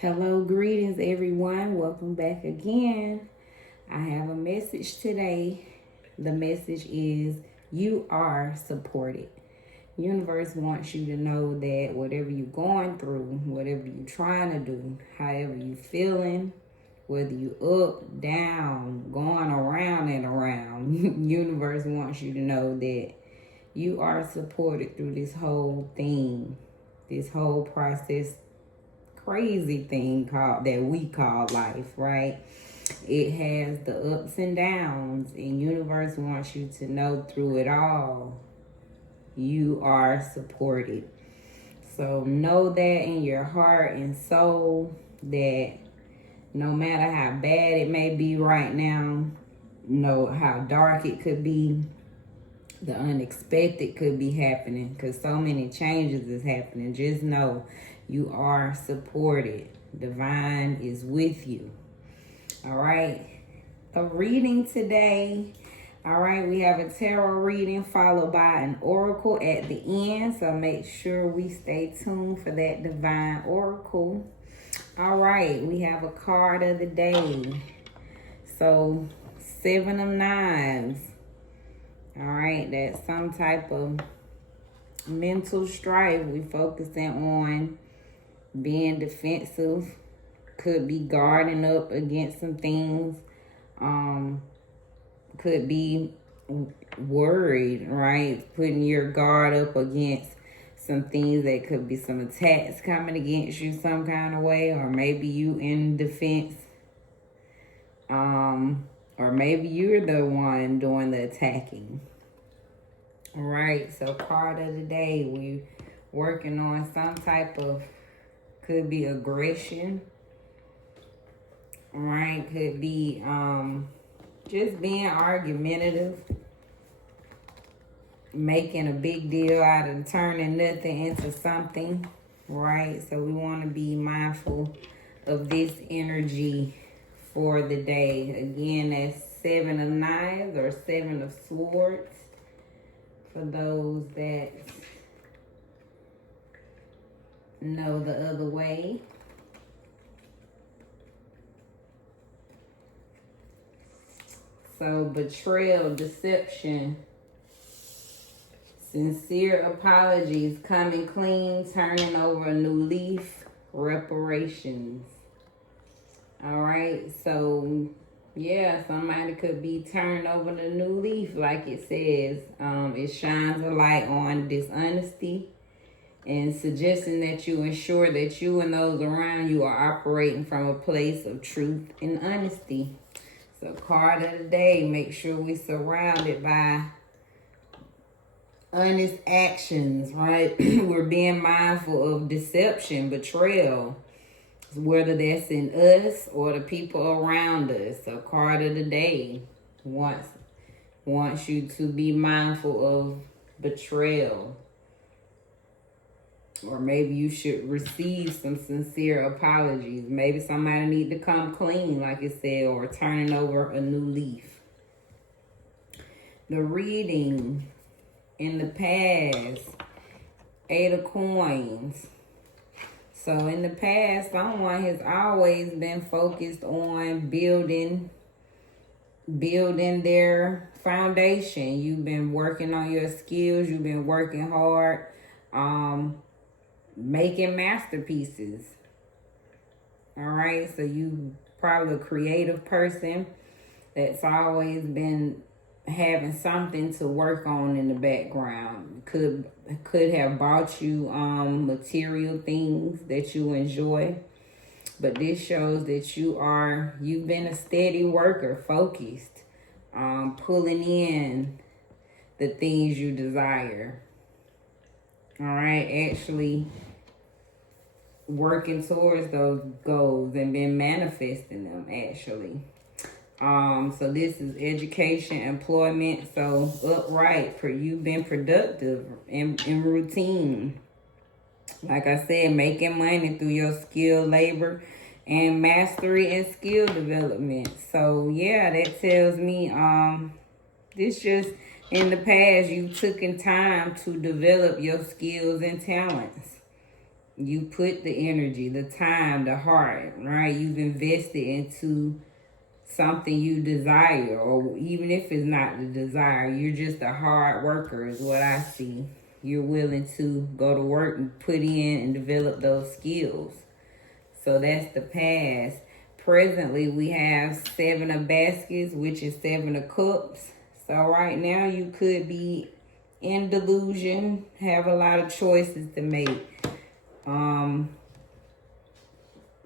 Hello, greetings, everyone. Welcome back again. I have a message today. The message is you are supported. Universe wants you to know that whatever you're going through, whatever you're trying to do, however you're feeling, whether you up, down, going around and around, universe wants you to know that you are supported through this whole thing, this whole process, crazy thing called that we call life, right? It has the ups and downs, and universe wants you to know through it all you are supported. So know that in your heart and soul, that no matter how bad it may be right now, know how dark it could be, the unexpected could be happening, because so many changes is happening. Just know you are supported. Divine is with you. All right. A reading today. All right. We have a tarot reading followed by an oracle at the end. So make sure we stay tuned for that divine oracle. All right. We have a card of the day. So 7 of Knives. All right, that's some type of mental strife. We focusing on being defensive. Could be guarding up against some things. Could be worried, right? Putting your guard up against some things that could be some attacks coming against you some kind of way, or maybe you in defense. Or maybe you're the one doing the attacking. All right, so card of the day, we working on some type of, could be aggression. All right, could be just being argumentative, making a big deal out of turning nothing into something. Right, so we want to be mindful of this energy for the day. Again, that's 7 of Knives or 7 of Swords for those that know the other way. So betrayal, deception, sincere apologies, coming clean, turning over a new leaf, reparations. All right, so yeah, somebody could be turned over the new leaf, like it says. It shines a light on dishonesty and suggesting that you ensure that you and those around you are operating from a place of truth and honesty. So card of the day, make sure we surrounded by honest actions, right? We're being mindful of deception, betrayal, whether that's in us or the people around us. So card of the day wants you to be mindful of betrayal. Or maybe you should receive some sincere apologies. Maybe somebody need to come clean, like it said, or turning over a new leaf. The reading in the past, 8 of Coins. So in the past, someone has always been focused on building their foundation. You've been working on your skills. You've been working hard, making masterpieces. All right, so you probably a creative person that's always been having something to work on in the background. Could have bought you material things that you enjoy, but this shows that you've been a steady worker, focused, pulling in the things you desire. All right, actually working towards those goals and been manifesting them, actually. So this is education, employment. So upright, you've been productive in routine. Like I said, making money through your skill, labor, and mastery and skill development. So yeah, that tells me this just in the past you took in time to develop your skills and talents. You put the energy, the time, the heart, right? You've invested into something you desire, or even if it's not the desire, you're just a hard worker is what I see. You're willing to go to work and put in and develop those skills. So that's the past. Presently, we have 7 of baskets, which is 7 of cups. So right now, you could be in delusion, have a lot of choices to make.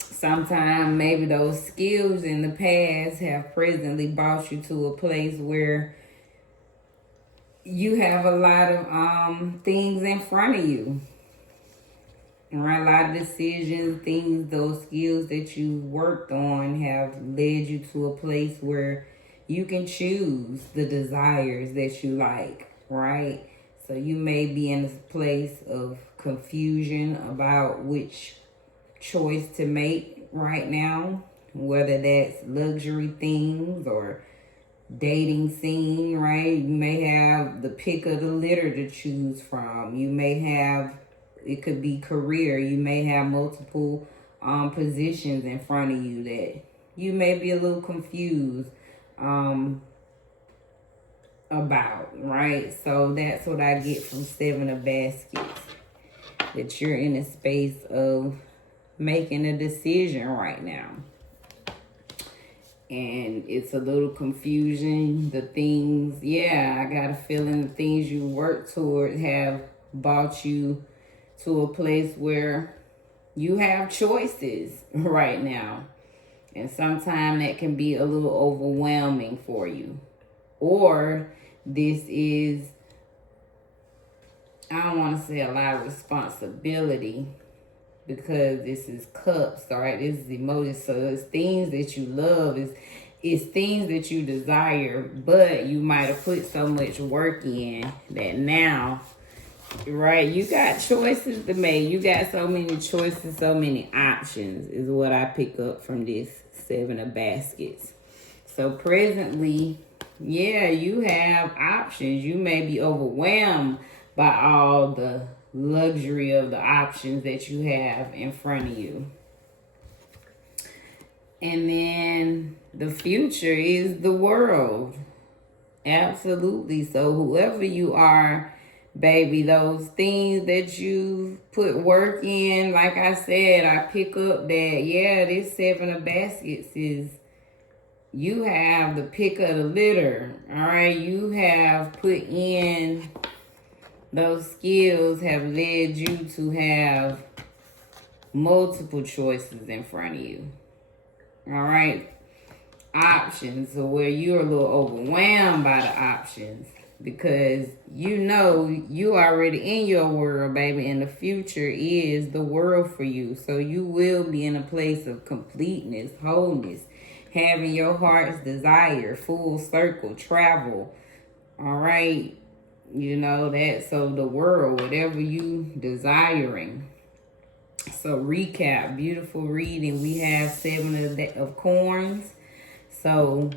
Sometimes maybe those skills in the past have presently brought you to a place where you have a lot of things in front of you. Right, a lot of decisions, things, those skills that you worked on have led you to a place where you can choose the desires that you like, right? So you may be in a place of confusion about which choice to make right now, whether that's luxury things or dating scene, right? You may have the pick of the litter to choose from. You may have, it could be career. You may have multiple positions in front of you that you may be a little confused about, right? So that's what I get from 7 of baskets. That you're in a space of making a decision right now. And it's a little confusion. The things, I got a feeling the things you work toward have brought you to a place where you have choices right now. And sometimes that can be a little overwhelming for you. Or this is, I don't want to say a lot of responsibility, because this is cups, all right? This is emotions. So it's things that you love. It's things that you desire, but you might have put so much work in that now, right, you got choices to make. You got so many choices, so many options is what I pick up from this 7 of baskets. So presently, you have options. You may be overwhelmed by all the luxury of the options that you have in front of you. And then the future is the world. Absolutely. So whoever you are, baby, those things that you put work in, like I said, I pick up that, this 7 of baskets is, you have the pick of the litter, all right? You have put in, those skills have led you to have multiple choices in front of you, all right? Options, so where you're a little overwhelmed by the options, because you know you already in your world, baby, and the future is the world for you. So you will be in a place of completeness, wholeness, having your heart's desire, full circle, travel, all right? You know that, so the world, whatever you desiring. So recap, beautiful reading. We have 7 of coins. So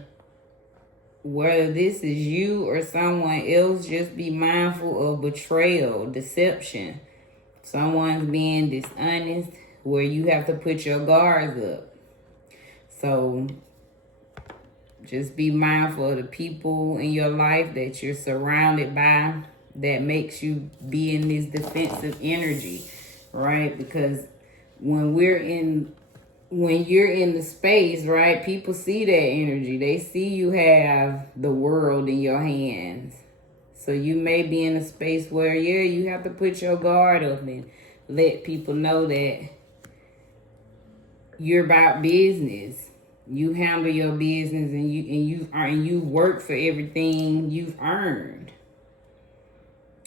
whether this is you or someone else, just be mindful of betrayal, deception. Someone's being dishonest where you have to put your guards up. So just be mindful of the people in your life that you're surrounded by that makes you be in this defensive energy, right? Because when you're in the space, right, people see that energy. They see you have the world in your hands. So you may be in a space where, you have to put your guard up and let people know that you're about business. You handle your business and you work for everything you've earned.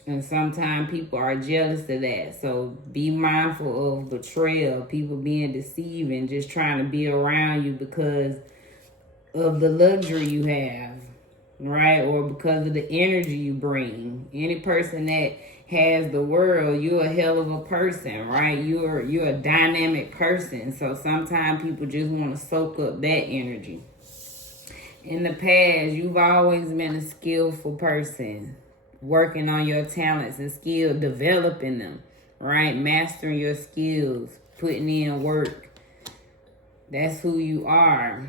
And sometimes people are jealous of that. So be mindful of betrayal, people being deceiving, just trying to be around you because of the luxury you have, right? Or because of the energy you bring. Any person that has the world, you're a hell of a person, right? You're a dynamic person. So sometimes people just want to soak up that energy. In the past, you've always been a skillful person, working on your talents and skills, developing them, right? Mastering your skills, putting in work. That's who you are,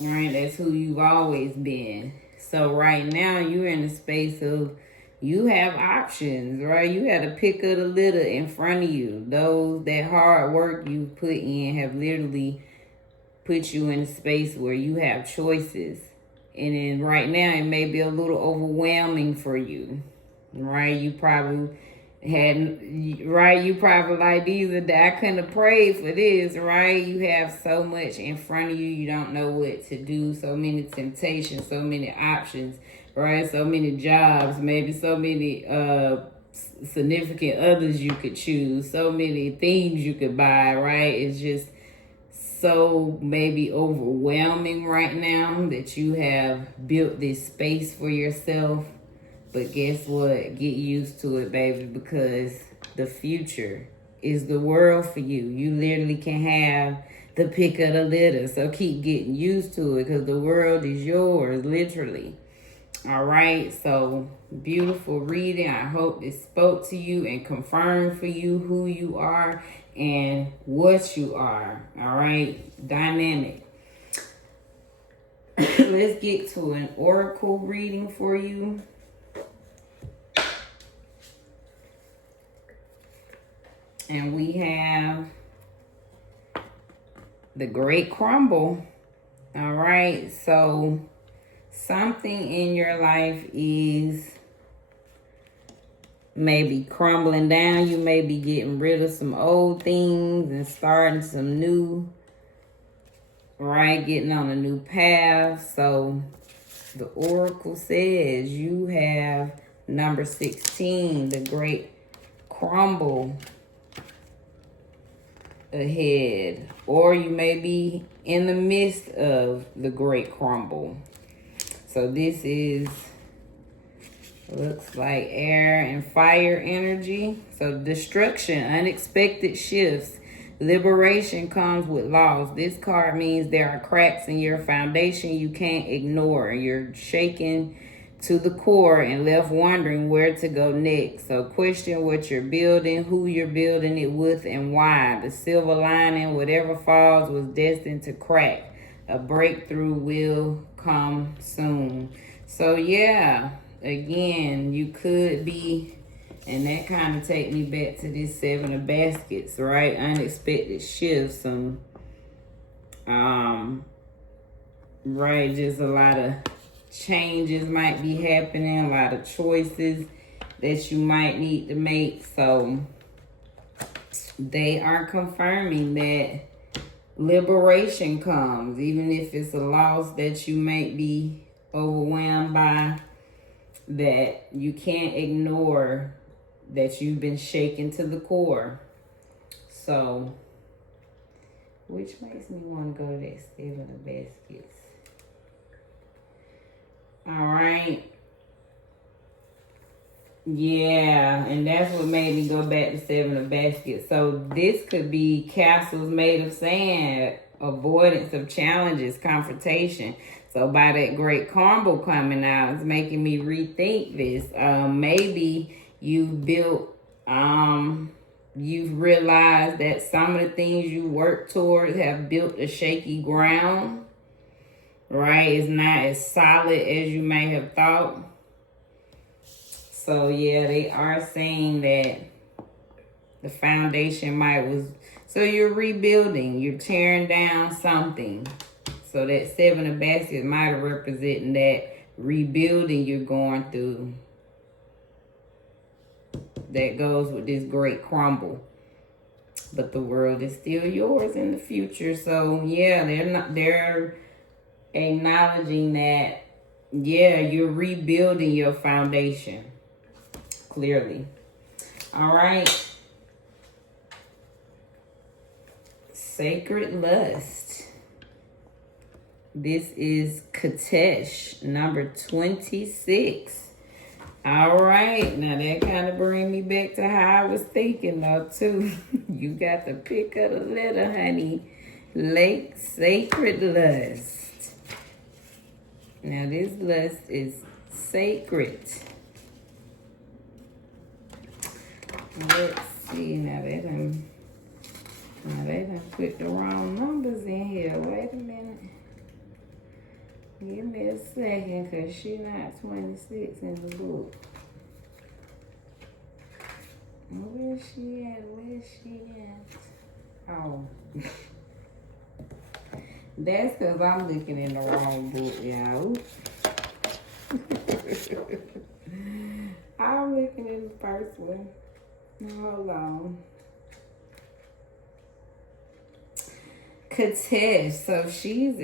right? That's who you've always been. So right now you're in a space of you have options, right? You had a pick of the litter in front of you. Those that hard work you put in have literally put you in a space where you have choices. And then right now it may be a little overwhelming for you, right? You probably you probably like, these are I couldn't have prayed for this, right? You have so much in front of you, you don't know what to do, so many temptations, so many options, right? So many jobs, maybe so many significant others you could choose, so many things you could buy, right? It's just so maybe overwhelming right now that you have built this space for yourself. But guess what? Get used to it, baby, because the future is the world for you. You literally can have the pick of the litter. So keep getting used to it because the world is yours, literally. All right, so beautiful reading. I hope it spoke to you and confirmed for you who you are and what you are. All right, dynamic. Let's get to an oracle reading for you. And we have the Great Crumble. All right, so something in your life is maybe crumbling down. You may be getting rid of some old things and starting some new, right? Getting on a new path. So the oracle says you have number 16, the Great Crumble ahead, or you may be in the midst of the Great Crumble. So this is, looks like air and fire energy. So destruction, unexpected shifts, liberation comes with loss. This card means there are cracks in your foundation you can't ignore. You're shaken to the core and left wondering where to go next. So question what you're building, who you're building it with, and why. The silver lining, whatever falls was destined to crack. A breakthrough will come soon. So yeah, again, you could be, and that kind of take me back to this 7 of baskets, right? Unexpected shifts, some right, just a lot of changes might be happening, a lot of choices that you might need to make. So they are confirming that liberation comes, even if it's a loss that you might be overwhelmed by, that you can't ignore, that you've been shaken to the core. So, which makes me want to go to that 7 of baskets. All right. Yeah, and that's what made me go back to 7 of baskets. So this could be castles made of sand, avoidance of challenges, confrontation. So by that Great Crumble coming out, it's making me rethink this. Maybe you've built, you've realized that some of the things you work towards have built a shaky ground, right? It's not as solid as you may have thought. So yeah, they are saying that the foundation so you're rebuilding, you're tearing down something. So that 7 of baskets might have representing that rebuilding you're going through. That goes with this Great Crumble. But the world is still yours in the future. So yeah, they're acknowledging that, yeah, you're rebuilding your foundation. Clearly. All right. Sacred Lust. This is Katesh, number 26. All right. Now that kind of brings me back to how I was thinking though too. You got the pick of the litter, honey. Lake Sacred Lust. Now this lust is sacred. Let's see, now they done put the wrong numbers in here. Wait a minute. Give me a second, cause she not 26 in the book. Where's she at? Where's she at? Oh. That's cause I'm looking in the wrong book, y'all. I'm looking in the first one. Hold on. Katesh, so she's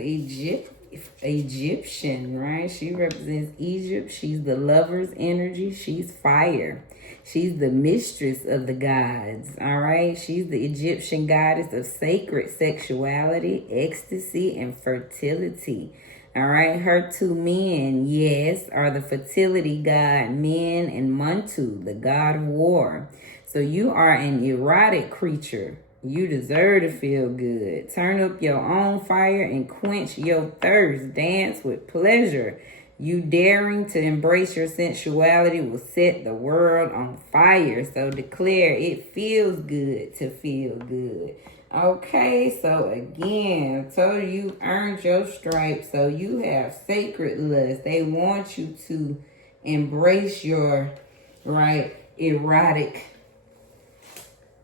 Egyptian, right? She represents Egypt. She's the lover's energy. She's fire. She's the mistress of the gods, all right? She's the Egyptian goddess of sacred sexuality, ecstasy, and fertility, all right? Her two men, yes, are the fertility god Men and Muntu, the god of war. So you are an erotic creature. You deserve to feel good. Turn up your own fire and quench your thirst. Dance with pleasure. You daring to embrace your sensuality will set the world on fire. So declare it feels good to feel good. Okay, so again, so you earned your stripes. So you have sacred lust. They want you to embrace your, erotic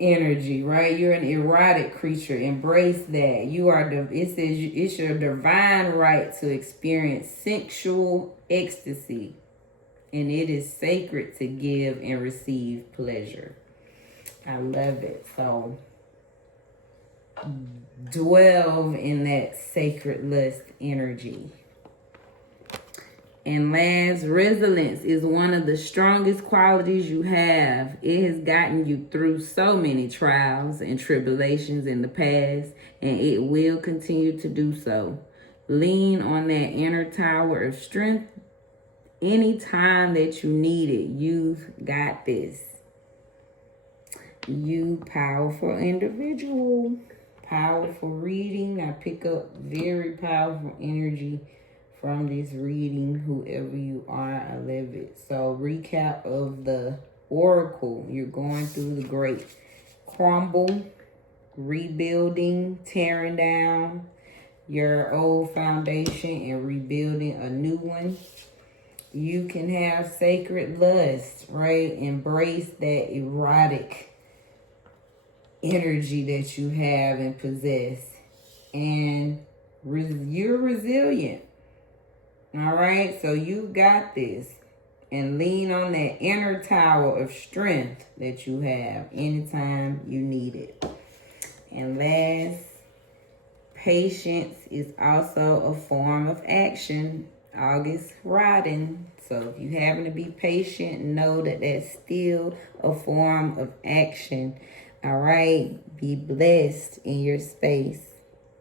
energy, right? You're an erotic creature. Embrace that. You are it says it's your divine right to experience sexual ecstasy, and it is sacred to give and receive pleasure. I love it. So dwell in that sacred lust energy. And last, resilience is one of the strongest qualities you have. It has gotten you through so many trials and tribulations in the past, and it will continue to do so. Lean on that inner tower of strength anytime that you need it. You've got this. You powerful individual. Powerful reading. I pick up very powerful energy from this reading, whoever you are. I love it. So recap of the oracle. You're going through the great crumble, rebuilding, tearing down your old foundation and rebuilding a new one. You can have sacred lust, right? Embrace that erotic energy that you have and possess. And you're resilient. All right, so you got this. And lean on that inner tower of strength that you have anytime you need it. And last, patience is also a form of action. August riding. So if you happen to be patient, know that that's still a form of action. All right, be blessed in your space.